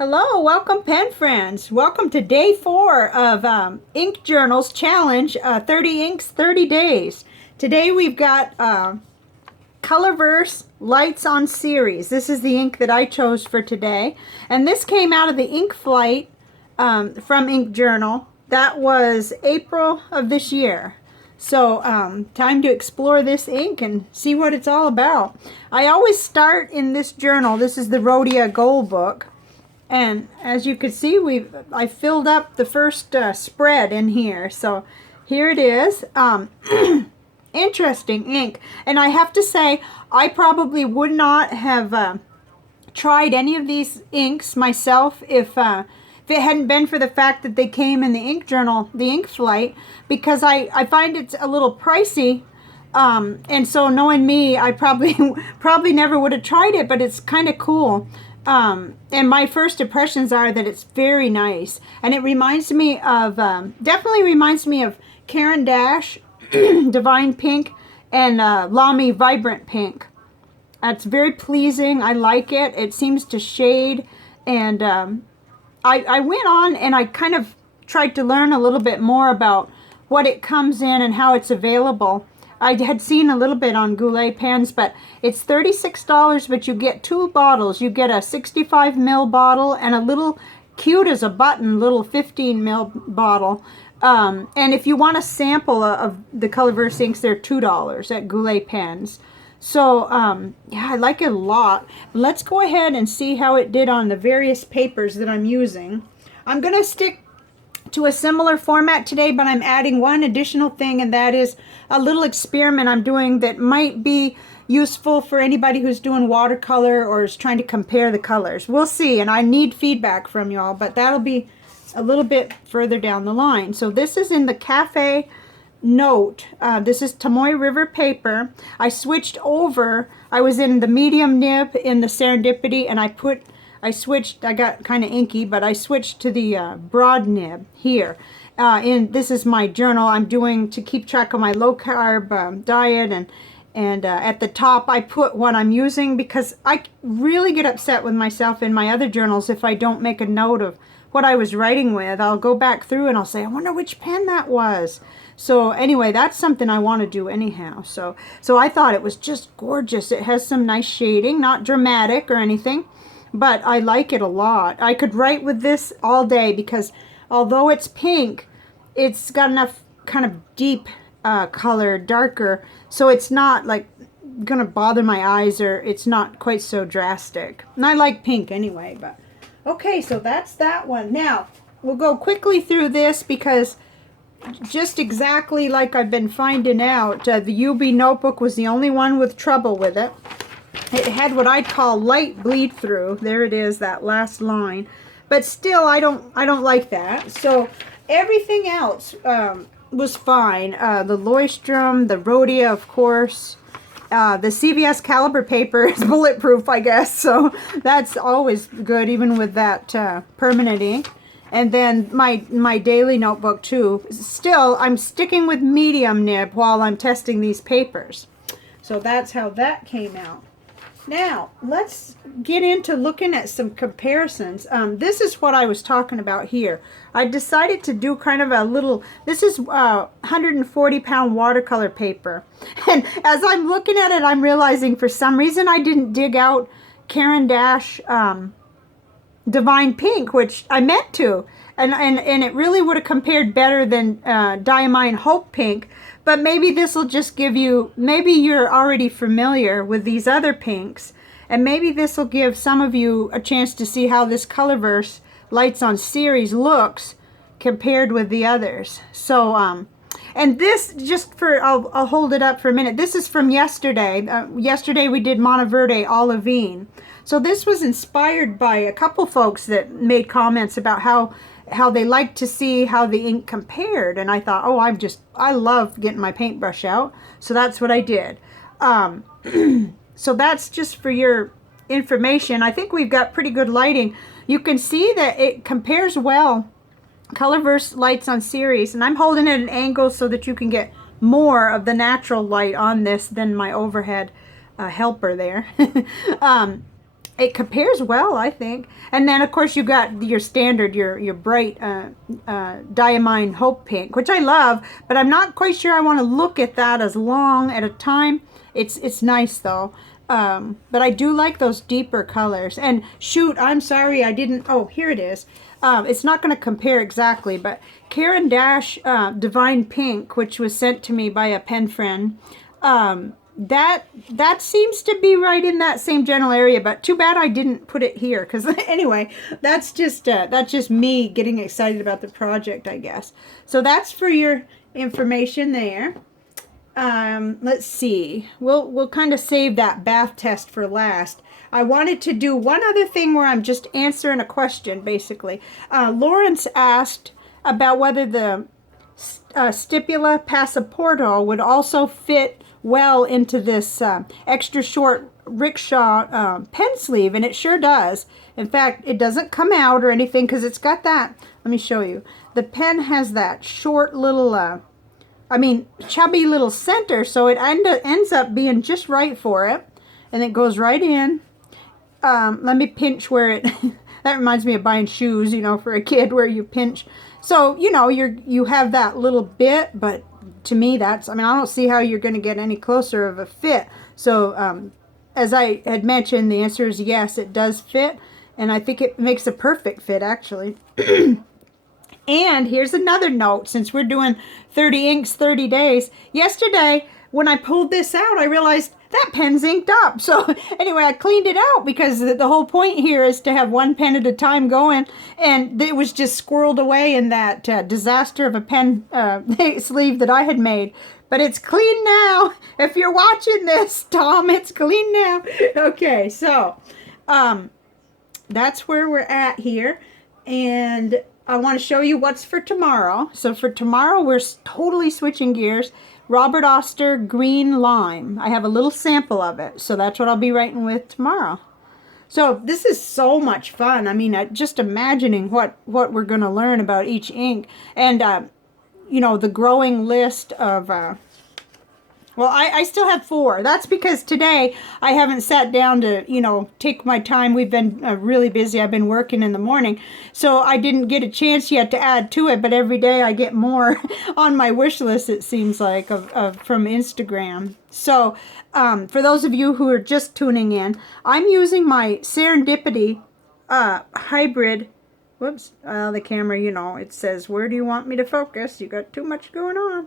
Hello, welcome pen friends. Welcome to day 4 of Ink Journals Challenge, 30 inks, 30 days. Today we've got Colorverse Lights on Ceres. This is the ink that I chose for today. And this came out of the ink flight from Ink Journal. That was April of this year. So time to explore this ink and see what it's all about. I always start in this journal. This is the Rhodia Gold book. And as you can see, I filled up the first spread in here. So here it is. Interesting ink. And I have to say, I probably would not have tried any of these inks myself if it hadn't been for the fact that they came in the ink journal, the ink flight, because I find it's a little pricey. And so knowing me, I probably never would have tried it, but it's kind of cool. And my first impressions are that it's very nice, and it reminds me of definitely reminds me of Caran Divine Pink and Lamy Vibrant Pink. It's very pleasing. I like it. It seems to shade, and I went on and I kind of tried to learn a little bit more about what it comes in and how it's available. I had seen a little bit on Goulet pens, but it's $36, but you get 2 bottles. You get a 65 ml bottle and a little cute as a button little 15 ml bottle. And if you want a sample of the Colorverse inks, they're $2 at Goulet pens. So yeah, I like it a lot. Let's go ahead and see how it did on the various papers that I'm using. I'm going to stick to a similar format today, but I'm adding one additional thing, and that is a little experiment I'm doing that might be useful for anybody who's doing watercolor or is trying to compare the colors. We'll see, and I need feedback from y'all, but that'll be a little bit further down the line. So this is in the Cafe Note. This is Tomoe River paper. I switched over. I was in the medium nib in the Serendipity, and I got kind of inky, but I switched to the broad nib here. This is my journal I'm doing to keep track of my low carb diet, and at the top I put what I'm using, because I really get upset with myself in my other journals if I don't make a note of what I was writing with. I'll go back through and I'll say, I wonder which pen that was. So anyway, that's something I want to do anyhow. So I thought it was just gorgeous. It has some nice shading, not dramatic or anything, but I like it a lot. I could write with this all day, because although it's pink, it's got enough kind of deep color, darker, so it's not like gonna bother my eyes, or it's not quite so drastic. And I like pink anyway. But okay, so that's that one. Now we'll go quickly through this, because just exactly like I've been finding out, the Yoobi notebook was the only one with trouble with it. It had what I'd call light bleed through. There it is, that last line. But still, I don't like that. So everything else was fine. The Leuchtturm, the Rhodia, of course. The CVS caliber paper is bulletproof, I guess. So that's always good, even with that permanent ink. And then my daily notebook too. Still, I'm sticking with medium nib while I'm testing these papers. So that's how that came out. Now, let's get into looking at some comparisons. This is what I was talking about here. I decided to do kind of a little, this is 140-pound watercolor paper. And as I'm looking at it, I'm realizing for some reason I didn't dig out Caran Divine Pink, which I meant to. And it really would have compared better than Diamine Hope Pink. But maybe this will just give you, maybe you're already familiar with these other pinks, and maybe this will give some of you a chance to see how this Colorverse Lights on Ceres looks compared with the others. So, and this, just for, I'll hold it up for a minute. This is from yesterday. Yesterday we did Monteverde Olivine. So this was inspired by a couple folks that made comments about how they like to see how the ink compared, and I thought, oh, I love getting my paintbrush out, so that's what I did. So that's just for your information. I think we've got pretty good lighting. You can see that it compares well. Colorverse Lights on Ceres, and I'm holding it at an angle so that you can get more of the natural light on this than my overhead helper there. it compares well, I think. And then, of course, you got your standard, your bright Diamine Hope Pink, which I love, but I'm not quite sure I want to look at that as long at a time. It's nice, though. But I do like those deeper colors. And shoot, I'm sorry I didn't... Oh, here it is. It's not going to compare exactly, but Caran Divine Pink, which was sent to me by a pen friend, that seems to be right in that same general area, but too bad I didn't put it here, because anyway, that's just me getting excited about the project, I guess. So that's for your information there. Let's see, we'll kind of save that bath test for last. I wanted to do one other thing where I'm just answering a question, basically. Lawrence asked about whether the Stipula Passaporto would also fit well into this extra short rickshaw pen sleeve, and it sure does. In fact, it doesn't come out or anything because it's got that. Let me show you. The pen has that short little, chubby little center, so it ends up being just right for it, and it goes right in. Let me pinch where it... That reminds me of buying shoes, you know, for a kid, where you pinch. So, you know, you have that little bit, but to me, I don't see how you're going to get any closer of a fit. So, as I had mentioned, the answer is yes, it does fit. And I think it makes a perfect fit, actually. And here's another note, since we're doing 30 inks, 30 days. Yesterday, when I pulled this out, I realized that pen's inked up. So anyway, I cleaned it out because the whole point here is to have one pen at a time going, and it was just squirreled away in that disaster of a pen sleeve that I had made. But it's clean now. If you're watching this, Tom, it's clean now. Okay, so that's where we're at here. And I want to show you what's for tomorrow. So for tomorrow, we're totally switching gears. Robert Oster Green Lime. I have a little sample of it, so that's what I'll be writing with tomorrow. So this is so much fun. I mean, just imagining what we're going to learn about each ink. And, you know, the growing list of... well, I still have 4. That's because today I haven't sat down to, you know, take my time. We've been really busy. I've been working in the morning. So I didn't get a chance yet to add to it. But every day I get more on my wish list, it seems like, from Instagram. So for those of you who are just tuning in, I'm using my Serendipity hybrid. Whoops. The camera, you know, it says, where do you want me to focus? You got too much going on.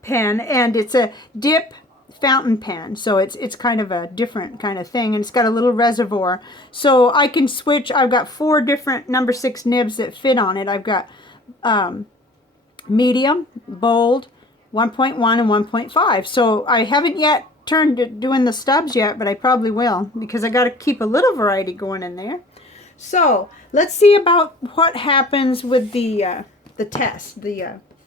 Pen, and it's a dip fountain pen, so it's kind of a different kind of thing, and it's got a little reservoir, so I can switch. I've got 4 different number 6 nibs that fit on it. I've got medium, bold, 1.1 and 1.5. So I haven't yet turned to doing the stubs yet, but I probably will, because I got to keep a little variety going in there. So let's see about what happens with the test,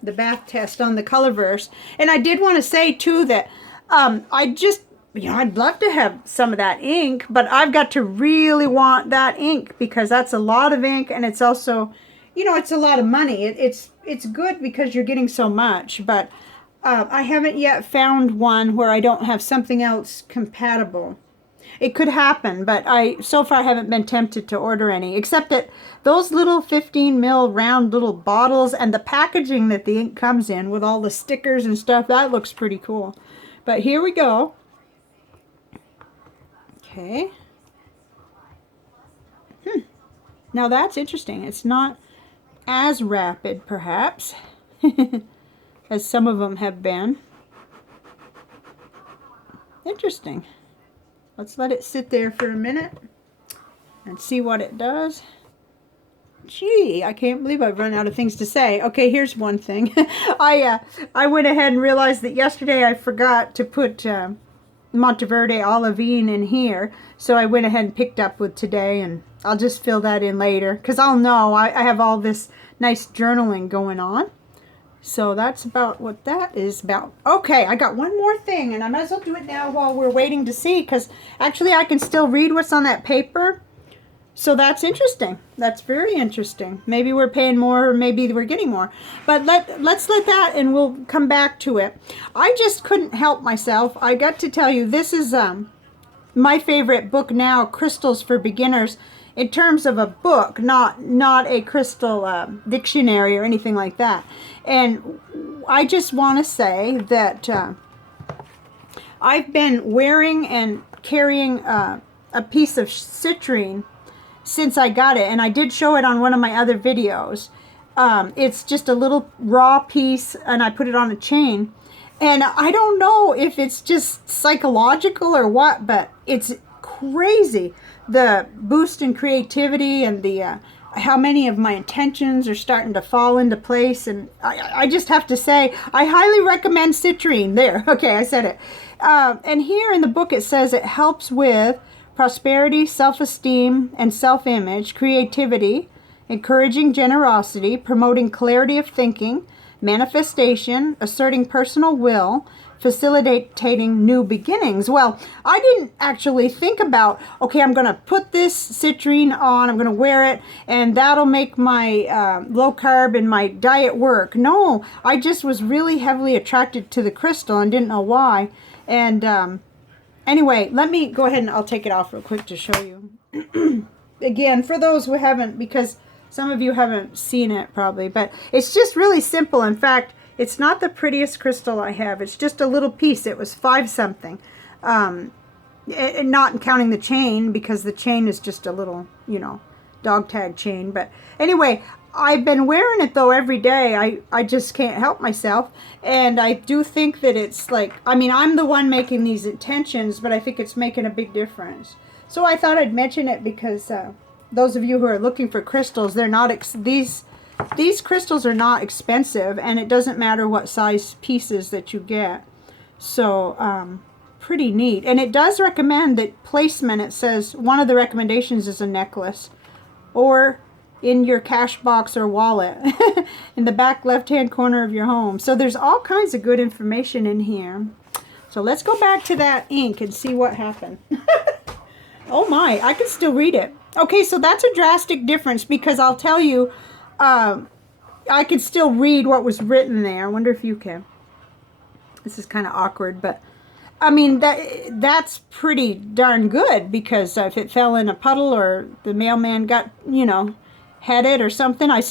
the bath test on the Colorverse. And I did want to say too that I'd love to have some of that ink, but I've got to really want that ink, because that's a lot of ink, and it's also, you know, it's a lot of money. It's good because you're getting so much, but I haven't yet found one where I don't have something else compatible. It could happen, but so far haven't been tempted to order any, except that those little 15 ml round little bottles and the packaging that the ink comes in with all the stickers and stuff, that looks pretty cool. But here we go. Okay. Now that's interesting. It's not as rapid, perhaps, as some of them have been. Interesting. Let's let it sit there for a minute and see what it does. Gee, I can't believe I've run out of things to say. Okay, here's one thing. I went ahead and realized that yesterday I forgot to put Monteverde Olivine in here. So I went ahead and picked up with today, and I'll just fill that in later, because I'll know I have all this nice journaling going on. So that's about what that is about. Okay, I got one more thing, and I might as well do it now while we're waiting to see, because actually I can still read what's on that paper. So that's interesting. That's very interesting. Maybe we're paying more, or maybe we're getting more. But let's let that, and we'll come back to it. I just couldn't help myself. I got to tell you, this is my favorite book now, Crystals for Beginners, in terms of a book, not a crystal dictionary or anything like that. And I just want to say that I've been wearing and carrying a piece of citrine since I got it, and I did show it on one of my other videos. It's just a little raw piece, and I put it on a chain. And I don't know if it's just psychological or what, but it's crazy. The boost in creativity and the how many of my intentions are starting to fall into place. And I just have to say, I highly recommend citrine. There, okay, I said it. And here in the book it says it helps with prosperity, self-esteem, and self-image, creativity, encouraging generosity, promoting clarity of thinking, manifestation, asserting personal will, facilitating new beginnings. Well, I didn't actually think about, okay, I'm going to put this citrine on, I'm going to wear it, and that'll make my low carb and my diet work. No, I just was really heavily attracted to the crystal and didn't know why. And anyway, let me go ahead and I'll take it off real quick to show you. Again, for those who haven't, because some of you haven't seen it probably, but it's just really simple. In fact, it's not the prettiest crystal I have. It's just a little piece. It was 5 something. Not counting the chain, because the chain is just a little, you know, dog tag chain. But anyway, I've been wearing it though every day. I just can't help myself. And I do think that it's like, I mean, I'm the one making these intentions, but I think it's making a big difference. So I thought I'd mention it because those of you who are looking for crystals, they're not these crystals are not expensive, and it doesn't matter what size pieces that you get. So pretty neat. And it does recommend that placement. It says one of the recommendations is a necklace or in your cash box or wallet in the back left hand corner of your home. So there's all kinds of good information in here. So let's go back to that ink and see what happened. Oh my, I can still read it. Okay, so that's a drastic difference, because I'll tell you, I can still read what was written there. I wonder if you can. This is kind of awkward, but I mean, that's pretty darn good, because if it fell in a puddle or the mailman got, you know, had it or something, I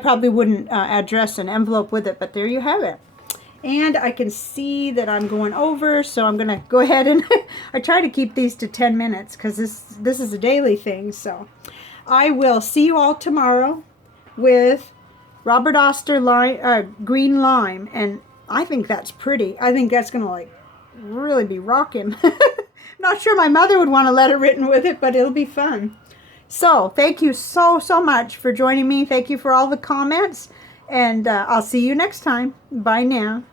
probably wouldn't address an envelope with it, but there you have it. And I can see that I'm going over, so I'm going to go ahead and I try to keep these to 10 minutes because this is a daily thing. So I will see you all tomorrow with Robert Oster Green Lime. And I think that's pretty. I think that's going to like really be rocking. Not sure my mother would want a letter written with it, but it'll be fun. So thank you so much for joining me. Thank you for all the comments. And I'll see you next time. Bye now.